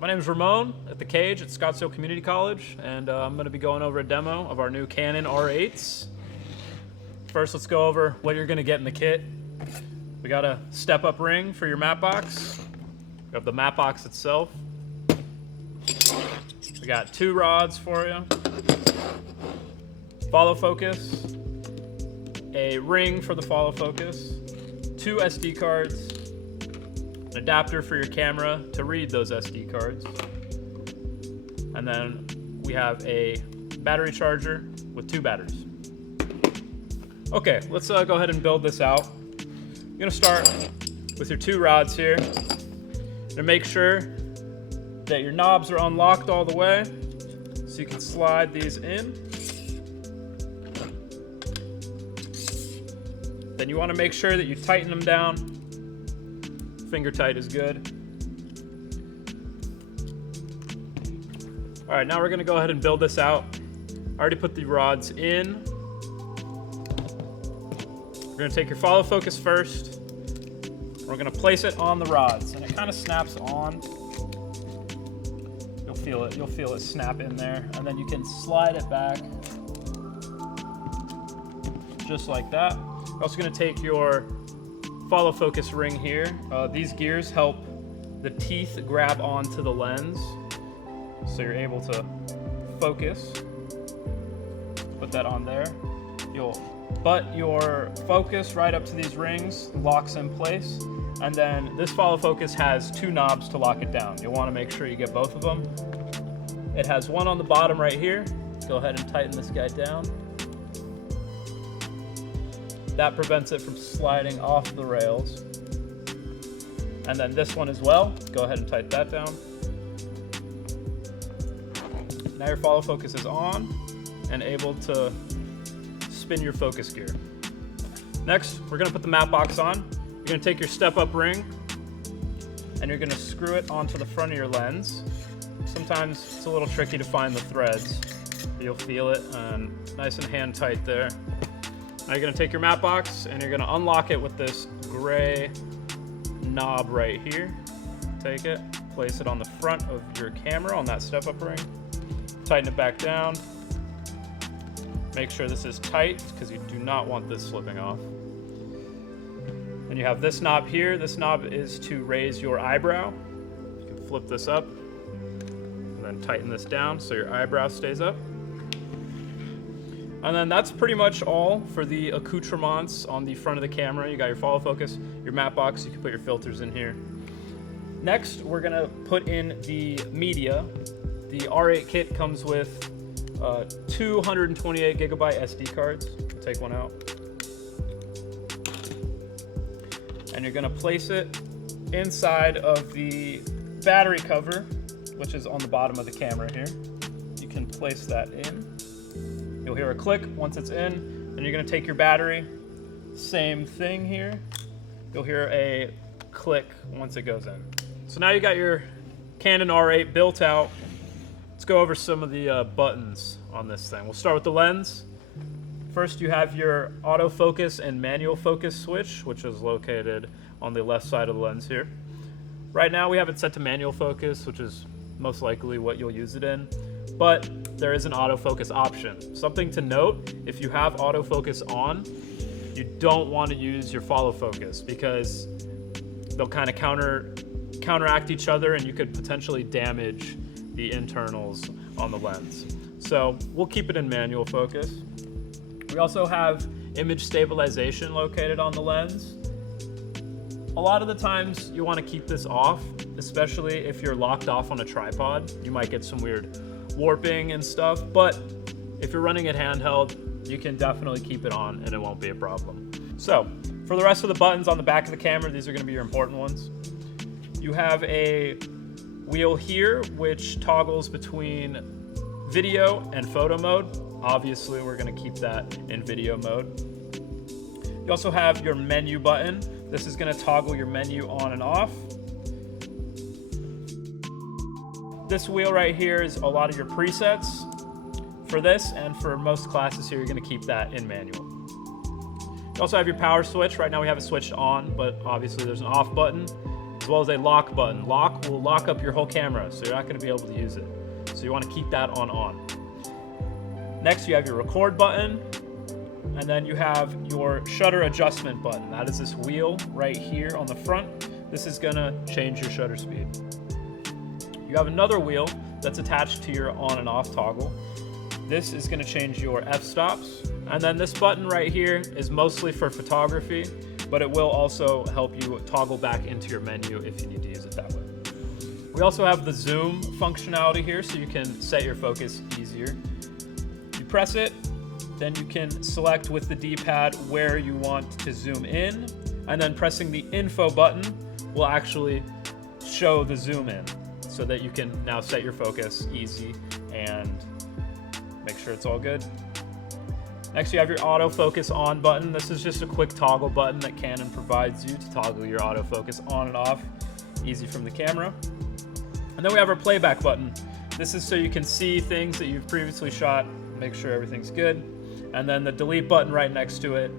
My name is Ramon at the Cage at Scottsdale Community College, and I'm going to be going over a demo of our new Canon R8s. First, let's go over what you're going to get in the kit. We got a step-up ring for your matte box. We have the matte box itself. We got 2 rods for you. Follow focus. A ring for the follow focus. 2 SD cards. An adapter for your camera to read those SD cards. And then we have a battery charger with 2 batteries. Okay, let's go ahead and build this out. You're gonna start with your 2 rods here. You're gonna make sure that your knobs are unlocked all the way so you can slide these in. Then you wanna make sure that you tighten them down. Finger tight is good. All right, now we're gonna go ahead and build this out. I already put the rods in. We're gonna take your follow focus first. We're gonna place it on the rods, and it kind of snaps on. You'll feel it snap in there, and then you can slide it back just like that. We're also gonna take your follow focus ring here. These gears help the teeth grab onto the lens, so you're able to focus. Put that on there. You'll butt your focus right up to these rings, locks in place, and then this follow focus has 2 knobs to lock it down. You'll want to make sure you get both of them. It has one on the bottom right here. Go ahead and tighten this guy down. That prevents it from sliding off the rails. And then this one as well. Go ahead and tighten that down. Now your follow focus is on and able to spin your focus gear. Next, we're gonna put the matte box on. You're gonna take your step-up ring and you're gonna screw it onto the front of your lens. Sometimes it's a little tricky to find the threads. You'll feel it, and nice and hand tight there. Now you're gonna take your matte box and you're gonna unlock it with this gray knob right here. Take it, place it on the front of your camera on that step-up ring. Tighten it back down. Make sure this is tight because you do not want this slipping off. And you have this knob here. This knob is to raise your eyebrow. You can flip this up and then tighten this down so your eyebrow stays up. And then that's pretty much all for the accoutrements on the front of the camera. You got your follow focus, your matte box, you can put your filters in here. Next, we're gonna put in the media. The R8 kit comes with 228 gigabyte SD cards. Take one out. And you're gonna place it inside of the battery cover, which is on the bottom of the camera here. You can place that in. You'll hear a click once it's in, and you're gonna take your battery. Same thing here. You'll hear a click once it goes in. So now you got your Canon R8 built out. Let's go over some of the buttons on this thing. We'll start with the lens. First, you have your autofocus and manual focus switch, which is located on the left side of the lens here. Right now, we have it set to manual focus, which is most likely what you'll use it in, but there is an autofocus option. Something to note, if you have autofocus on, you don't want to use your follow focus because they'll kind of counteract each other and you could potentially damage the internals on the lens. So we'll keep it in manual focus. We also have image stabilization located on the lens. A lot of the times you want to keep this off, especially if you're locked off on a tripod. You might get some weird warping and stuff, but if you're running it handheld, you can definitely keep it on and it won't be a problem. So for the rest of the buttons on the back of the camera, these are going to be your important ones. You have a wheel here which toggles between video and photo mode. Obviously we're going to keep that in video mode. You also have your menu button. This is going to toggle your menu on and off. This wheel right here is a lot of your presets. For this and for most classes here, you're going to keep that in manual. You also have your power switch. Right now we have it switched on, but obviously there's an off button, as well as a lock button. Lock will lock up your whole camera, so you're not going to be able to use it. So you want to keep that on. Next, you have your record button, and then you have your shutter adjustment button. That is this wheel right here on the front. This is going to change your shutter speed. You have another wheel that's attached to your on and off toggle. This is going to change your f-stops. And then this button right here is mostly for photography, but it will also help you toggle back into your menu if you need to use it that way. We also have the zoom functionality here, so you can set your focus easier. You press it, then you can select with the D-pad where you want to zoom in, and then pressing the info button will actually show the zoom in so that you can now set your focus easy and make sure it's all good. Next, you have your autofocus on button. This is just a quick toggle button that Canon provides you to toggle your autofocus on and off, easy from the camera. And then we have our playback button. This is so you can see things that you've previously shot, make sure everything's good. And then the delete button right next to it.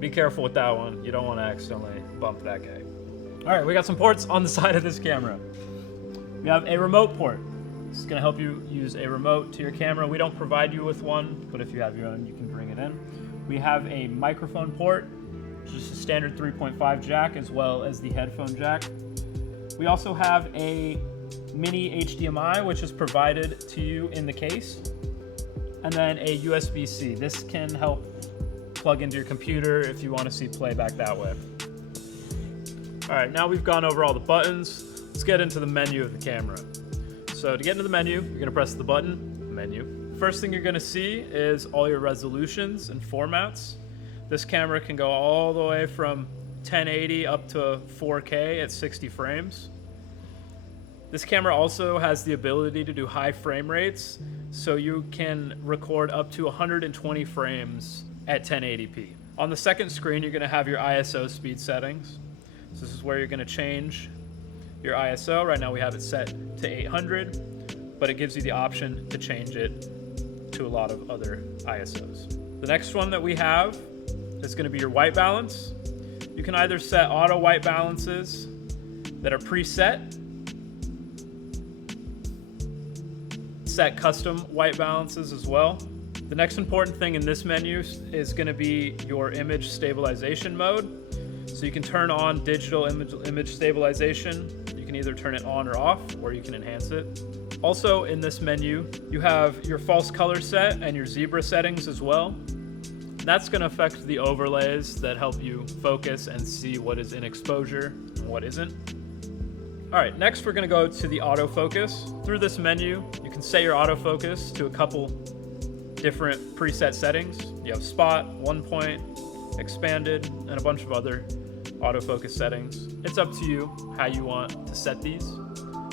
Be careful with that one. You don't want to accidentally bump that guy. All right, we got some ports on the side of this camera. We have a remote port. This is going to help you use a remote to your camera. We don't provide you with one, but if you have your own, you can bring it in. We have a microphone port, just a standard 3.5 jack, as well as the headphone jack. We also have a mini HDMI, which is provided to you in the case, and then a USB-C. This can help plug into your computer if you want to see playback that way. All right, now we've gone over all the buttons. Let's get into the menu of the camera. So to get into the menu, you're going to press the button, menu. First thing you're going to see is all your resolutions and formats. This camera can go all the way from 1080 up to 4K at 60 frames. This camera also has the ability to do high frame rates, so you can record up to 120 frames at 1080p. On the second screen, you're going to have your ISO speed settings. So this is where you're going to change your ISO. Right now we have it set to 800, but it gives you the option to change it to a lot of other ISOs. The next one that we have is going to be your white balance. You can either set auto white balances that are preset, set custom white balances as well. The next important thing in this menu is going to be your image stabilization mode. So you can turn on digital image stabilization. You can either turn it on or off, or you can enhance it. Also in this menu, you have your false color set and your zebra settings as well. That's going to affect the overlays that help you focus and see what is in exposure and what isn't. All right, next we're going to go to the autofocus. Through this menu, you can set your autofocus to a couple different preset settings. You have spot, 1 point, expanded, and a bunch of other autofocus settings. It's up to you how you want to set these.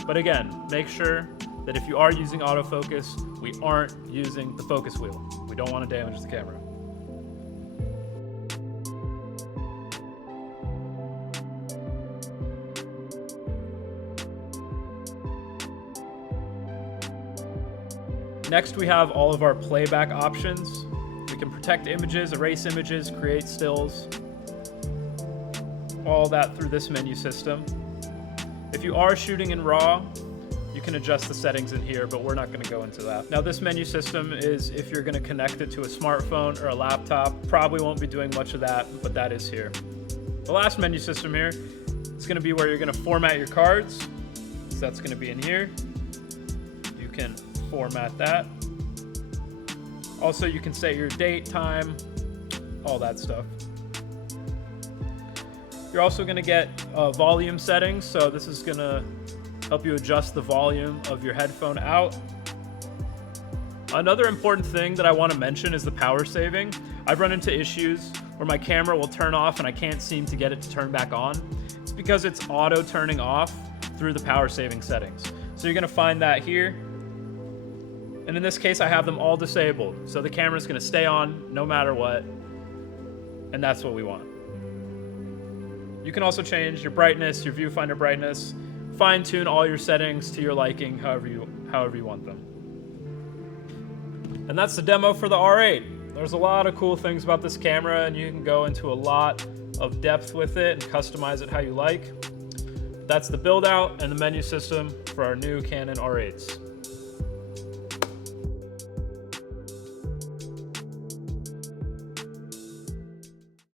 But again, make sure that if you are using autofocus, we aren't using the focus wheel. We don't want to damage the camera. Next, we have all of our playback options. We can protect images, erase images, create stills, all that through this menu system. If you are shooting in RAW, you can adjust the settings in here, but we're not going to go into that. Now, this menu system is if you're going to connect it to a smartphone or a laptop. Probably won't be doing much of that, but that is here. The last menu system here is going to be where you're going to format your cards. So that's going to be in here. You can format that. Also, you can set your date, time, all that stuff. You're also going to get volume settings, so this is going to help you adjust the volume of your headphone out. Another important thing that I want to mention is the power saving. I've run into issues where my camera will turn off and I can't seem to get it to turn back on. It's because it's auto turning off through the power saving settings. So you're going to find that here. And in this case, I have them all disabled. So the camera's going to stay on no matter what. And that's what we want. You can also change your brightness, your viewfinder brightness, fine tune all your settings to your liking, however you want them. And that's the demo for the R8. There's a lot of cool things about this camera, and you can go into a lot of depth with it and customize it how you like. that's the build out and the menu system for our new Canon R8s.